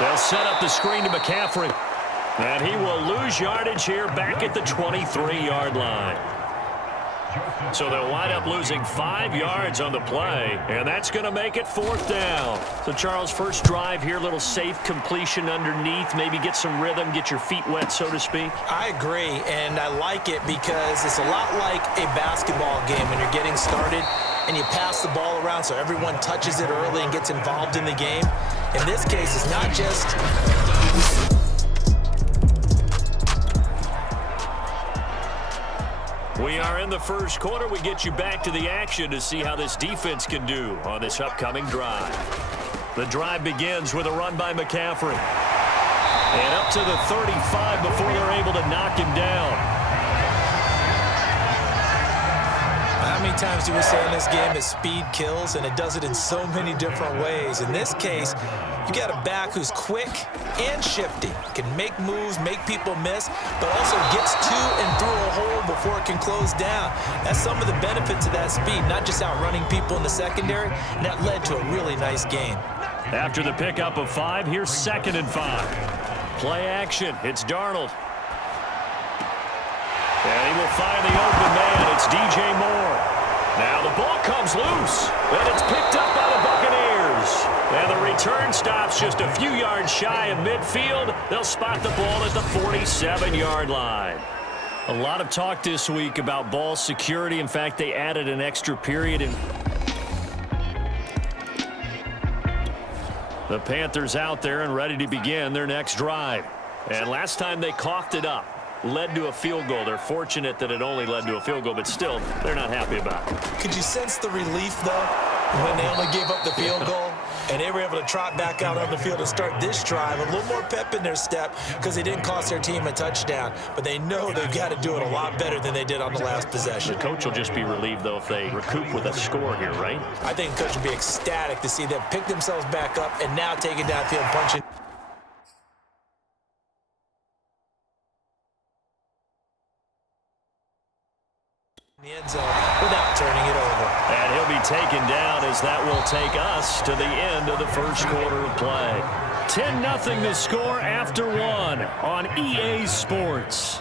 They'll set up the screen to McCaffrey. And he will lose yardage here back at the 23-yard line. So they'll wind up losing 5 yards on the play, and that's going to make it 4th down. So, Charles, first drive here, little safe completion underneath, maybe get some rhythm, get your feet wet, so to speak. I agree, and I like it because it's a lot like a basketball game when you're getting started and you pass the ball around so everyone touches it early and gets involved in the game. In this case, it's not just... We are in the first quarter. We get you back to the action to see how this defense can do on this upcoming drive. The drive begins with a run by McCaffrey. And up to the 35 before they're able to knock him down. How many times do we say in this game that speed kills, and it does it in so many different ways? In this case, you got a back who's quick and shifty, can make moves, make people miss, but also gets to and through a hole before it can close down. That's some of the benefits of that speed, not just outrunning people in the secondary, and that led to a really nice game. After the pickup of 5, here's 2nd and 5. Play action. It's Darnold. And he will find the open man. It's DJ Moore. Now the ball comes loose, and it's picked up by the Buccaneers. And the return stops just a few yards shy of midfield. They'll spot the ball at the 47-yard line. A lot of talk this week about ball security. In fact, they added an extra period. The Panthers out there and ready to begin their next drive. And last time they coughed it up, led to a field goal. They're fortunate that it only led to a field goal, but still, they're not happy about it. Could you sense the relief, though, when they only gave up the field goal? And they were able to trot back out on the field and start this drive. A little more pep in their step because they didn't cost their team a touchdown. But they know they've got to do it a lot better than they did on the last possession. The coach will just be relieved, though, if they recoup with a score here, right? I think the coach will be ecstatic to see them pick themselves back up and now take it downfield, punching. The end zone without turning it over. And he'll be taken down as that will take us to the end of the first quarter of play. 10-0 the score after 1 on EA Sports.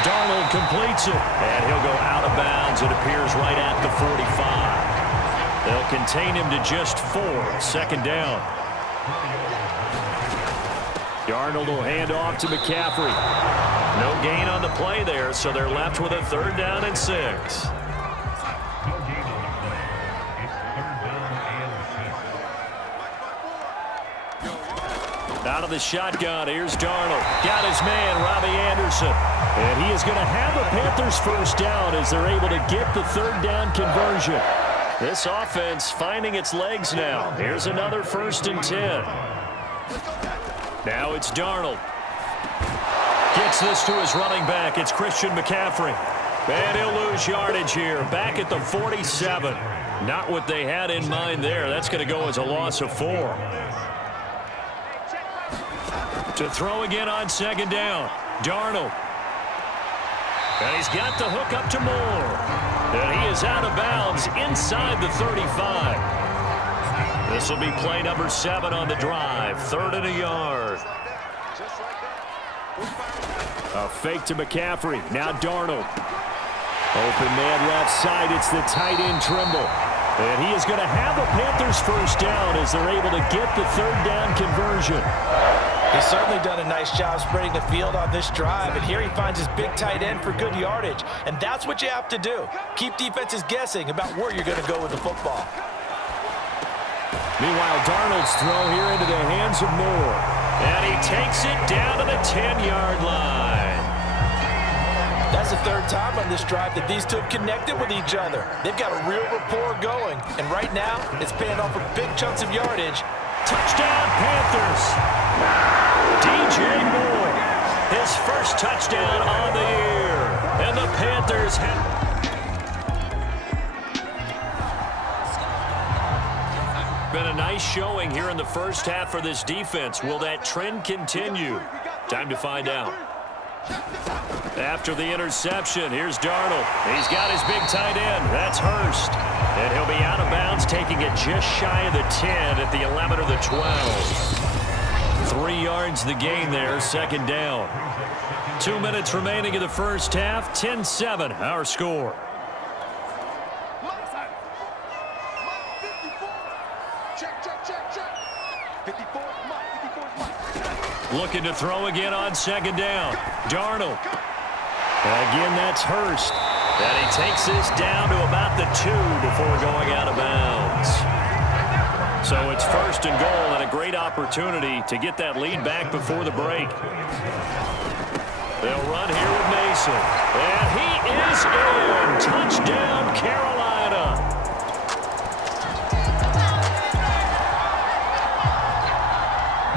Darnold completes it, and he'll go out of bounds. It appears right at the 45. They'll contain him to just 4. 2nd down. Darnold will hand off to McCaffrey. No gain on the play there, so they're left with a 3rd down and 6. Out of the shotgun, here's Darnold. Got his man, Robbie Anderson. And he is going to have a Panthers 1st down as they're able to get the 3rd down conversion. This offense finding its legs now. Here's another 1st and 10. Now it's Darnold. Gets this to his running back. It's Christian McCaffrey. And he'll lose yardage here. Back at the 47. Not what they had in mind there. That's going to go as a loss of 4. To throw again on 2nd down. Darnold. And he's got the hook up to Moore. And he is out of bounds inside the 35. This will be play number 7 on the drive. 3rd and a yard. A fake to McCaffrey. Now Darnold. Open man left side. It's the tight end Trimble. And he is going to have a Panthers 1st down as they're able to get the 3rd down conversion. He's certainly done a nice job spreading the field on this drive, and here he finds his big tight end for good yardage. And that's what you have to do. Keep defenses guessing about where you're going to go with the football. Meanwhile, Darnold's throw here into the hands of Moore. And he takes it down to the 10-yard line. That's the 3rd time on this drive that these two have connected with each other. They've got a real rapport going. And right now, it's paying off for big chunks of yardage. Touchdown, Panthers. DJ Moore, his 1st touchdown on the year. And the Panthers have... Been a nice showing here in the first half for this defense. Will that trend continue? Time to find out. After the interception, here's Darnold. He's got his big tight end. That's Hurst. And he'll be out of bounds taking it just shy of the 10 at the 11 or the 12. 3 yards the gain there, second down. 2 minutes remaining in the first half, 10-7 our score. Looking to throw again on second down. Darnold. Again, that's Hurst. And he takes this down to about the 2 before going out of bounds. So it's first and goal and a great opportunity to get that lead back before the break. They'll run here with Mason. And he is in. Touchdown, Carolina.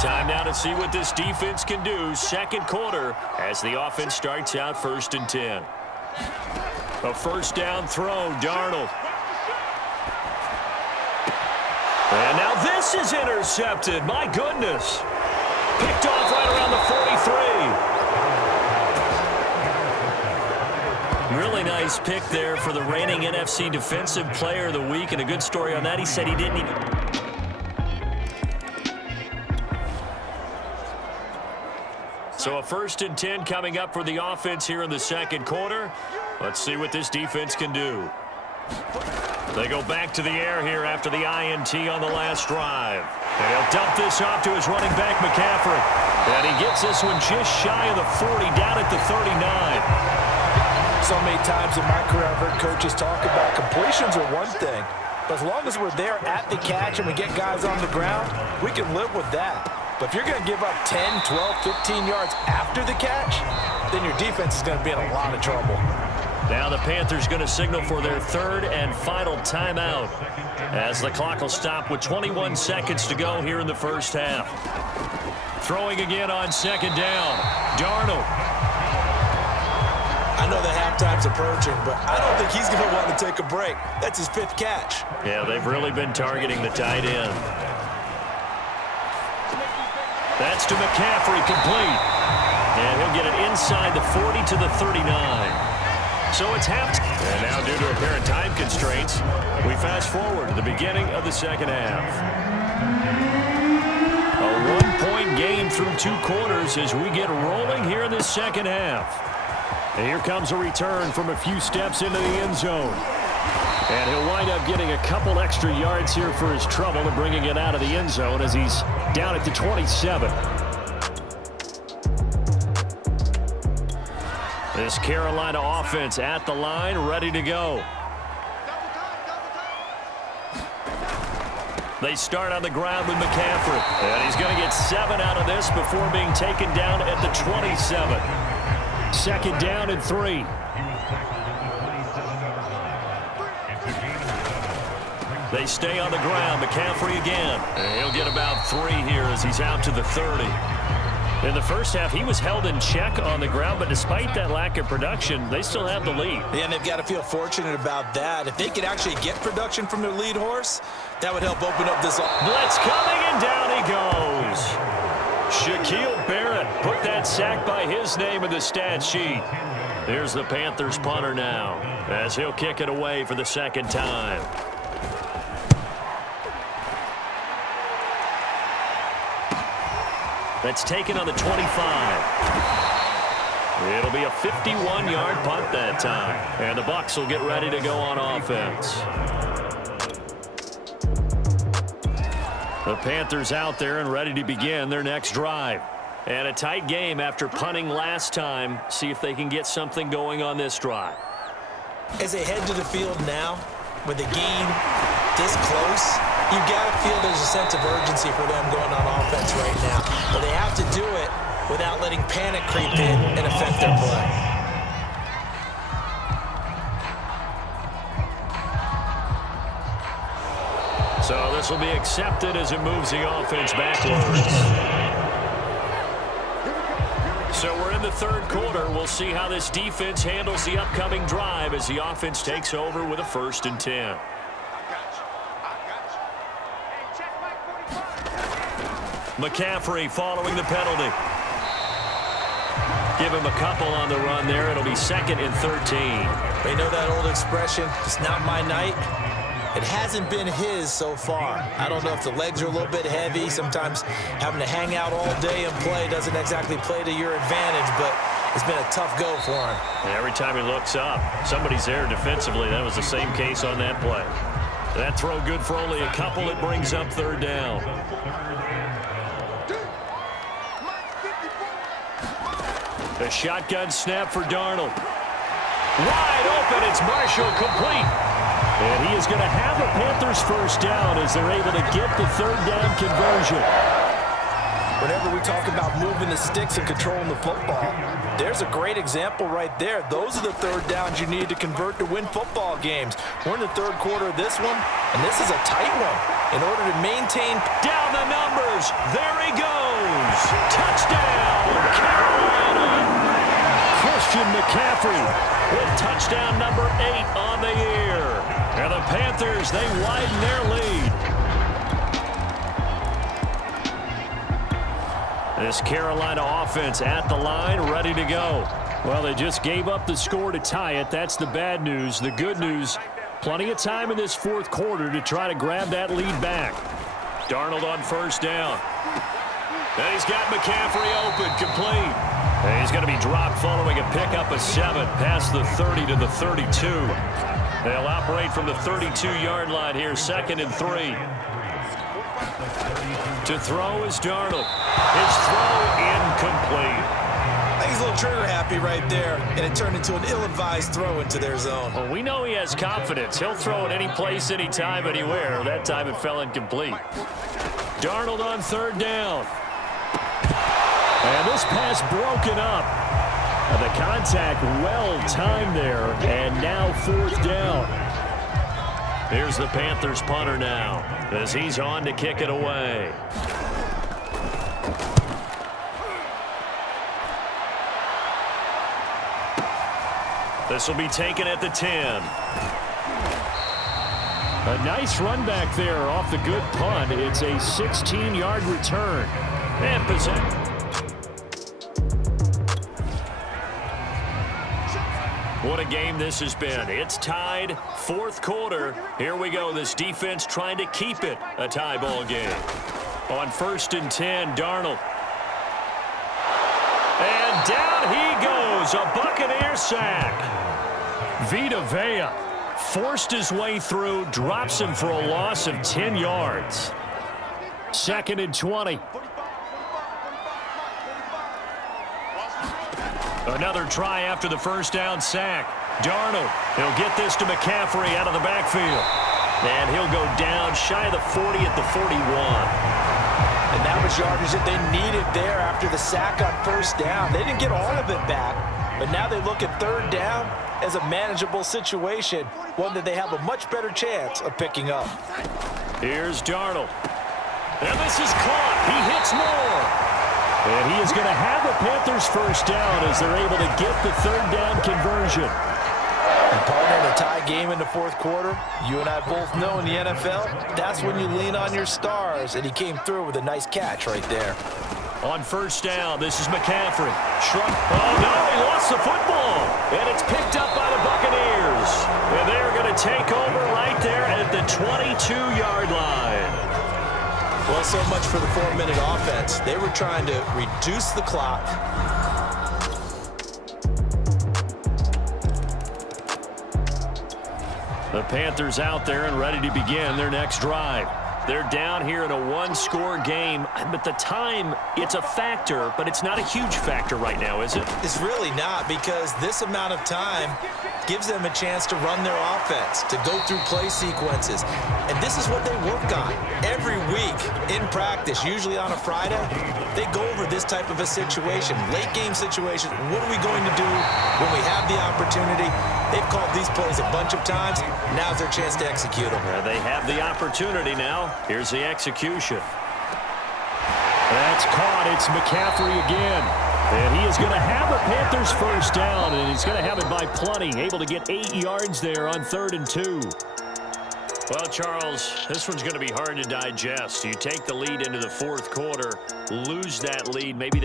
Time now to see what this defense can do. Second quarter as the offense starts out first and 10. A first down throw, Darnold. And now this is intercepted. My goodness. Picked off right around the 43. Really nice pick there for the reigning NFC Defensive Player of the Week. And a good story on that. He said he didn't even... So a first and 10 coming up for the offense here in the second quarter. Let's see what this defense can do. They go back to the air here after the INT on the last drive. And he'll dump this off to his running back, McCaffrey. And he gets this one just shy of the 40, down at the 39. So many times in my career, I've heard coaches talk about completions are one thing. But as long as we're there at the catch and we get guys on the ground, we can live with that. But if you're going to give up 10, 12, 15 yards after the catch, then your defense is going to be in a lot of trouble. Now the Panthers going to signal for their third and final timeout as the clock will stop with 21 seconds to go here in the first half. Throwing again on second down. Darnold. I know the halftime's approaching, but I don't think he's going to want to take a break. That's his 5th catch. Yeah, they've really been targeting the tight end. That's to McCaffrey, complete. And he'll get it inside the 40 to the 39. So it's halftime. And now due to apparent time constraints, we fast forward to the beginning of the second half. A 1-point game through 2 quarters as we get rolling here in the second half. And here comes a return from a few steps into the end zone. And he'll wind up getting a couple extra yards here for his trouble and bringing it out of the end zone as he's down at the 27. This Carolina offense at the line, ready to go. They start on the ground with McCaffrey. And he's going to get 7 out of this before being taken down at the 27. Second down and 3. They stay on the ground. McCaffrey again. And he'll get about 3 here as he's out to the 30. In the first half, he was held in check on the ground, but despite that lack of production, they still have the lead. Yeah, and they've got to feel fortunate about that. If they could actually get production from their lead horse, that would help open up this. Blitz coming, and down he goes. Shaquille Barrett put that sack by his name in the stat sheet. Here's the Panthers punter now as he'll kick it away for the second time. That's taken on the 25. It'll be a 51-yard punt that time. And the Bucs will get ready to go on offense. The Panthers out there and ready to begin their next drive. And a tight game after punting last time. See if they can get something going on this drive. As they head to the field now, with the game this close, you got to feel there's a sense of urgency for them going on offense right now. But they have to do it without letting panic creep in and affect their play. So this will be accepted as it moves the offense backwards. So we're in the third quarter. We'll see how this defense handles the upcoming drive as the offense takes over with a first and 10. McCaffrey following the penalty. Give him a couple on the run there. It'll be second and 13. They know that old expression, it's not my night. It hasn't been his so far. I don't know if the legs are a little bit heavy. Sometimes having to hang out all day and play doesn't exactly play to your advantage, but it's been a tough go for him. And every time he looks up, somebody's there defensively. That was the same case on that play. That throw good for only a couple. It brings up third down. A shotgun snap for Darnold. Wide open. It's Marshall, complete. And he is going to have a Panthers first down as they're able to get the third down conversion. Whenever we talk about moving the sticks and controlling the football, there's a great example right there. Those are the third downs you need to convert to win football games. We're in the third quarter of this one, and this is a tight one. In order to maintain down the numbers, there he goes. Touchdown, Carolina. Christian McCaffrey with touchdown number 8 on the year. And the Panthers, they widen their lead. This Carolina offense at the line, ready to go. Well, they just gave up the score to tie it. That's the bad news. The good news, plenty of time in this fourth quarter to try to grab that lead back. Darnold on first down. And he's got McCaffrey open, complete. And he's going to be dropped following a pickup of 7 past the 30 to the 32. They'll operate from the 32-yard line here, 2nd and 3. To throw is Darnold. His throw incomplete. I think he's a little trigger happy right there, and it turned into an ill-advised throw into their zone. Well, we know he has confidence. He'll throw it any place, anytime, anywhere. That time it fell incomplete. Darnold on third down. And this pass broken up. And the contact well timed there, and now fourth down. Here's the Panthers punter now as he's on to kick it away. This will be taken at the 10. A nice run back there off the good punt. It's a 16-yard return. And possession. What a game this has been. It's tied, fourth quarter. Here we go. This defense trying to keep it a tie ball game. On 1st and 10, Darnold. And down he goes. A Buccaneer sack. Vita Vea forced his way through, drops him for a loss of 10 yards. 2nd and 20. Another try after the first down sack. Darnold, he'll get this to McCaffrey out of the backfield. And he'll go down shy of the 40 at the 41. And that was yardage that they needed there after the sack on first down. They didn't get all of it back, but now they look at third down as a manageable situation, one that they have a much better chance of picking up. Here's Darnold. And this is caught. He hits more. And he is going to have a Panthers first down as they're able to get the third down conversion. And partner, in a tie game in the fourth quarter, you and I both know in the NFL, that's when you lean on your stars, and he came through with a nice catch right there. On first down, this is McCaffrey. Oh, no, he lost the football. And it's picked up by the Buccaneers. And they're going to take over right there at the 22-yard line. Well, so much for the 4-minute offense. They were trying to reduce the clock. The Panthers out there and ready to begin their next drive. They're down here in a one-score game, but the time, it's a factor, but it's not a huge factor right now, is it? It's really not, because this amount of time gives them a chance to run their offense, to go through play sequences. And this is what they work on every week in practice, usually on a Friday. They go over this type of a situation, late game situation. What are we going to do when we have the opportunity? They've called these plays a bunch of times. Now's their chance to execute them. They have the opportunity now. Here's the execution. That's caught. It's McCaffrey again. And he is going to have a Panthers first down, and he's going to have it by plenty. Able to get 8 yards there on 3rd and 2. Well, Charles, this one's going to be hard to digest. You take the lead into the fourth quarter, lose that lead, maybe